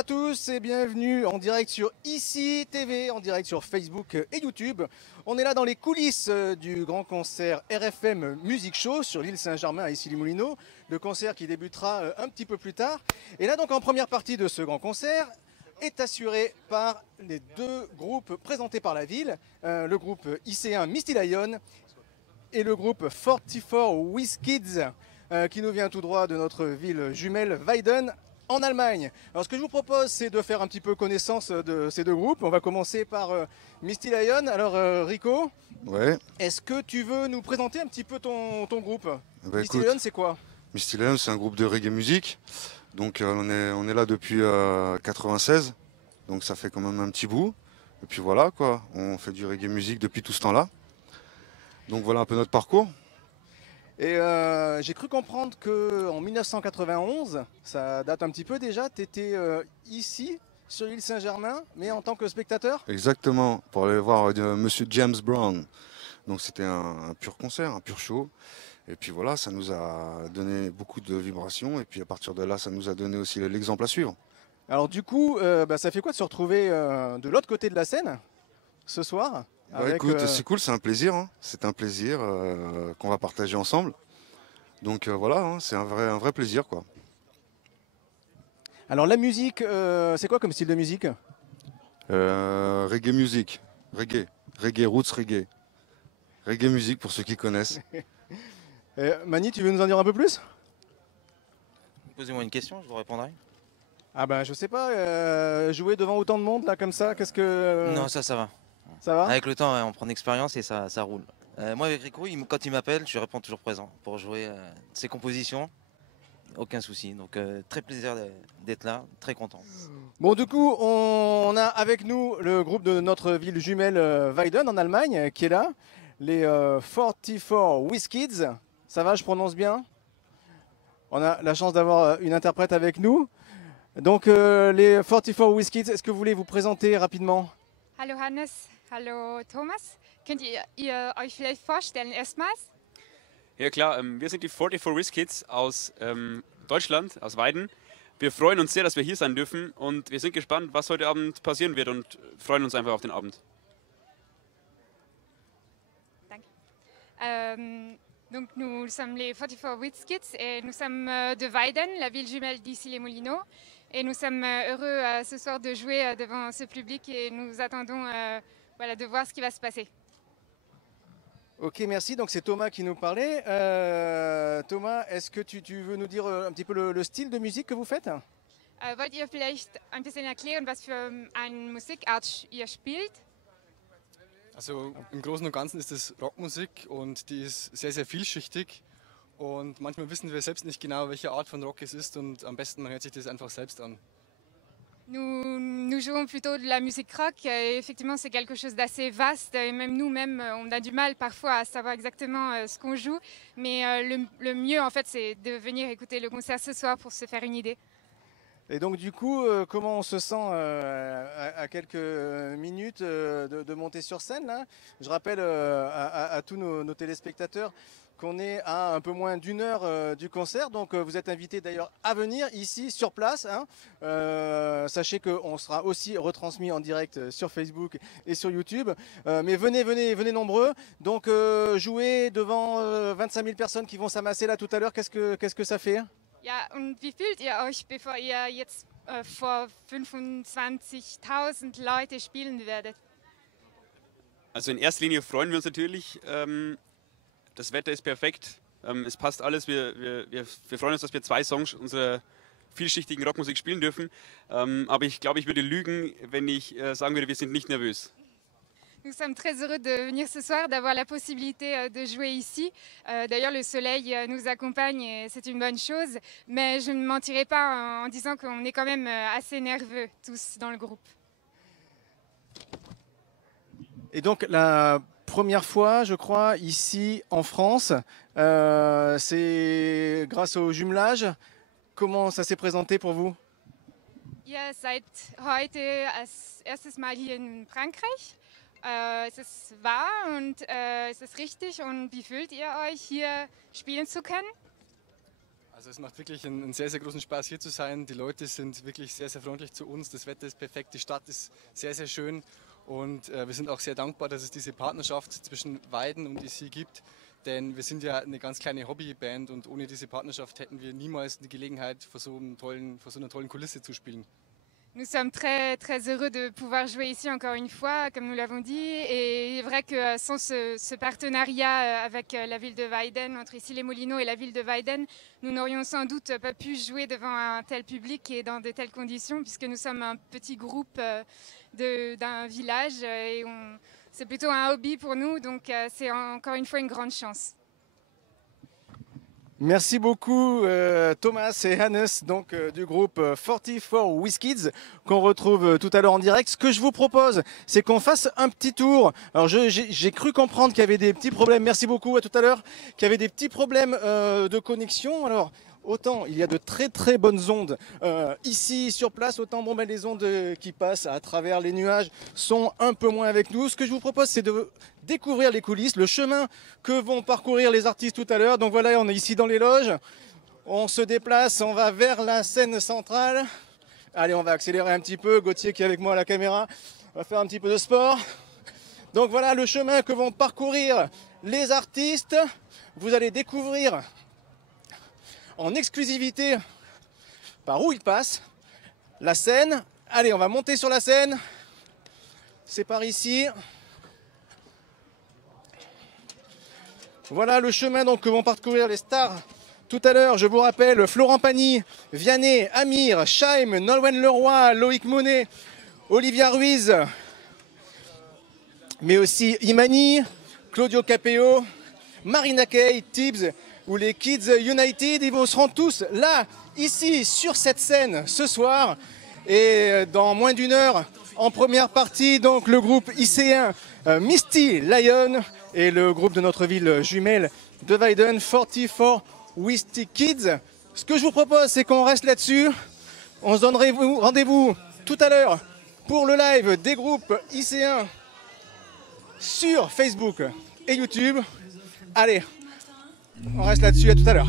à tous et bienvenue en direct sur ICI TV, en direct sur Facebook et YouTube. On est là dans les coulisses du grand concert RFM Music Show sur l'île Saint-Germain à Issy-les-Moulineaux. Le concert qui débutera un petit peu plus tard. Et là donc en première partie de ce grand concert est assuré par les deux groupes présentés par la ville. Le groupe IC1 Misty Lion et le groupe 44 WizKids qui nous vient tout droit de notre ville jumelle Weiden en Allemagne. Alors ce que je vous propose, c'est de faire un petit peu connaissance de ces deux groupes. On va commencer par Misty Lion. Alors Rico, ouais. Est-ce que tu veux nous présenter un petit peu ton groupe? Bah, Misty Lion, c'est quoi? Misty Lion, c'est un groupe de reggae music. Donc on est là depuis 96. Donc ça fait quand même un petit bout. Et puis voilà quoi, on fait du reggae music depuis tout ce temps-là. Donc voilà un peu notre parcours. Et j'ai cru comprendre qu'en 1991, ça date un petit peu déjà, tu étais ici, sur l'île Saint-Germain, mais en tant que spectateur? Exactement, pour aller voir Monsieur James Brown. Donc c'était un pur concert, un pur show. Et puis voilà, ça nous a donné beaucoup de vibrations. Et puis à partir de là, ça nous a donné aussi l'exemple à suivre. Alors du coup, ça fait quoi de se retrouver de l'autre côté de la scène, ce soir? Bah, écoute, c'est cool, c'est un plaisir. Hein. C'est un plaisir qu'on va partager ensemble. Donc voilà, hein, c'est un vrai plaisir, quoi. Alors la musique, c'est quoi comme style de musique? Reggae music, reggae roots reggae. Reggae music pour ceux qui connaissent. Mani, tu veux nous en dire un peu plus? Posez-moi une question, je vous répondrai. Ah ben je sais pas, jouer devant autant de monde là comme ça, qu'est-ce que... Non, ça va. Ça va? Avec le temps, ouais, on prend d'expérience et ça roule. Moi, avec Rico, quand il m'appelle, je réponds toujours présent pour jouer ses compositions. Aucun souci. Donc, très plaisir d'être là, très content. Bon, du coup, on a avec nous le groupe de notre ville jumelle Weiden en Allemagne qui est là. Les 44 WizKids. Ça va, je prononce bien? On a la chance d'avoir une interprète avec nous. Donc, les 44 WizKids, est-ce que vous voulez vous présenter rapidement? Hallo Hannes, hallo Thomas. Könnt ihr euch vielleicht vorstellen erstmals? Ja klar, wir sind die 44 WizKids aus Deutschland, aus Weiden. Wir freuen uns sehr, dass wir hier sein dürfen und wir sind gespannt, was heute Abend passieren wird und freuen uns einfach auf den Abend. Danke. Donc nous sommes les 44 WizKids et nous sommes de Weiden, la ville jumelle d'Issy-les-Moulineaux. Et nous sommes heureux ce soir de jouer devant ce public et nous attendons voilà, de voir ce qui va se passer. Ok, merci. Donc c'est Thomas qui nous parlait. Thomas, est-ce que tu veux nous dire un petit peu le style de musique que vous faites? Wollt ihr vielleicht ein bisschen erklären, was für eine Musikart ihr spielt? Also im Großen und Ganzen ist es Rockmusik und die ist sehr, sehr vielschichtig. Und manchmal wissen wir selbst nicht genau, welche Art von Rock es ist und am besten man hört sich das einfach selbst an. Nous jouons plutôt de la musique rock et effectivement c'est quelque chose d'assez vaste et même nous-mêmes on a du mal parfois à savoir exactement ce qu'on joue mais le mieux en fait c'est de venir écouter le concert ce soir pour se faire une idée. Et donc du coup, comment on se sent à quelques minutes de monter sur scène là? Je rappelle à tous nos téléspectateurs qu'on est à un peu moins d'une heure du concert, donc vous êtes invités d'ailleurs à venir ici sur place. Hein. Sachez qu'on sera aussi retransmis en direct sur Facebook et sur YouTube. Mais venez nombreux. Donc jouer devant 25 000 personnes qui vont s'amasser là tout à l'heure, qu'est-ce que ça fait? Ja, und wie fühlt ihr euch, bevor ihr jetzt vor 25.000 Leute spielen werdet? Also in erster Linie freuen wir uns natürlich. Das Wetter ist perfekt. Es passt alles. Wir freuen uns, dass wir 2 Songs unserer vielschichtigen Rockmusik spielen dürfen. Aber ich glaube, ich würde lügen, wenn ich sagen würde, wir sind nicht nervös. Nous sommes très heureux de venir ce soir, d'avoir la possibilité de jouer ici. D'ailleurs, le soleil nous accompagne et c'est une bonne chose. Mais je ne mentirai pas en disant qu'on est quand même assez nerveux tous dans le groupe. Et donc la première fois, je crois, ici en France, c'est grâce au jumelage. Comment ça s'est présenté pour vous? Ihr seid heute als erstes Mal hier in Frankreich. Es ist wahr und es ist richtig. Und wie fühlt ihr euch, hier spielen zu können? Also es macht wirklich einen sehr, sehr großen Spaß hier zu sein. Die Leute sind wirklich sehr, sehr freundlich zu uns. Das Wetter ist perfekt, die Stadt ist sehr, sehr schön. Und wir sind auch sehr dankbar, dass es diese Partnerschaft zwischen Weiden und ICI gibt. Denn wir sind ja eine ganz kleine Hobbyband und ohne diese Partnerschaft hätten wir niemals die Gelegenheit, vor so einer tollen Kulisse zu spielen. Nous sommes très, très heureux de pouvoir jouer ici encore une fois, comme nous l'avons dit. Et il est vrai que sans ce partenariat avec la ville de Weiden, entre Issy-les-Moulineaux et la ville de Weiden, nous n'aurions sans doute pas pu jouer devant un tel public et dans de telles conditions, puisque nous sommes un petit groupe d'un village et c'est plutôt un hobby pour nous, donc c'est encore une fois une grande chance. Merci beaucoup Thomas et Hannes donc, du groupe 44 WizKids qu'on retrouve tout à l'heure en direct. Ce que je vous propose, c'est qu'on fasse un petit tour. Alors j'ai cru comprendre qu'il y avait des petits problèmes, merci beaucoup à tout à l'heure, qu'il y avait des petits problèmes de connexion. Alors autant il y a de très très bonnes ondes ici sur place, autant bon, les ondes qui passent à travers les nuages sont un peu moins avec nous. Ce que je vous propose, c'est de découvrir les coulisses, le chemin que vont parcourir les artistes tout à l'heure. Donc voilà, on est ici dans les loges, on se déplace, on va vers la scène centrale. Allez, on va accélérer un petit peu, Gauthier qui est avec moi à la caméra, on va faire un petit peu de sport. Donc voilà le chemin que vont parcourir les artistes. Vous allez découvrir en exclusivité par où ils passent, la scène. Allez, on va monter sur la scène, c'est par ici. Voilà le chemin donc, que vont parcourir les stars. Tout à l'heure, je vous rappelle, Florent Pagny, Vianney, Amir, Chaim, Nolwenn Leroy, Loïc Monet, Olivia Ruiz, mais aussi Imani, Claudio Capeo, Marina Kaye, Tibbs ou les Kids United. Ils seront tous là, ici, sur cette scène ce soir. Et dans moins d'une heure, en première partie, donc le groupe IC1 Misty Lion et le groupe de notre ville jumelle de Weiden, 44 WizKids. Ce que je vous propose, c'est qu'on reste là-dessus. On se donne rendez-vous tout à l'heure pour le live des groupes IC1 sur Facebook et YouTube. Allez, on reste là-dessus, à tout à l'heure.